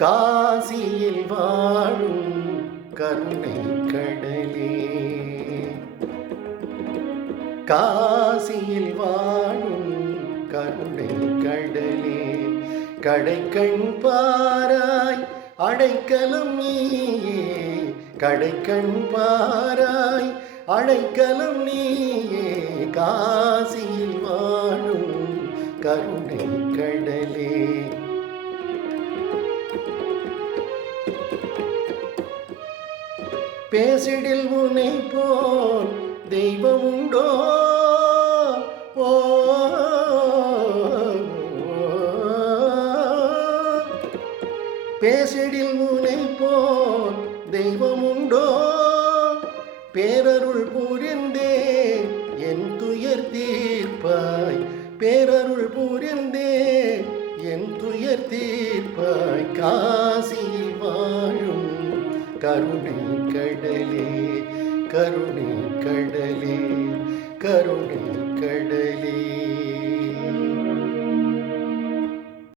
காசியில் வாழும் கருணை கடலே, காசியில் வாழும் கருணை கடலே, கடைக்கண் பாராய் அடைக்கலம் நீயே, கடைக்கண் பாராய் அடைக்கலம் நீயே, காசியில் வாழும் கருணை கடலே. பேசிடில் உனை போல் தெய்வம் உண்டோ, ஓ பேசிடில் உனை போல் தெய்வம் உண்டோ, பேரருள் புரிந்தே என் துயர் தீர்ப்பாய், பேரருள் புரிந்தே என் துயர் தீர்ப்பாய், காசியில் வாழும் கருணை கடலே, கருணை கடலே, கருணை கடலே.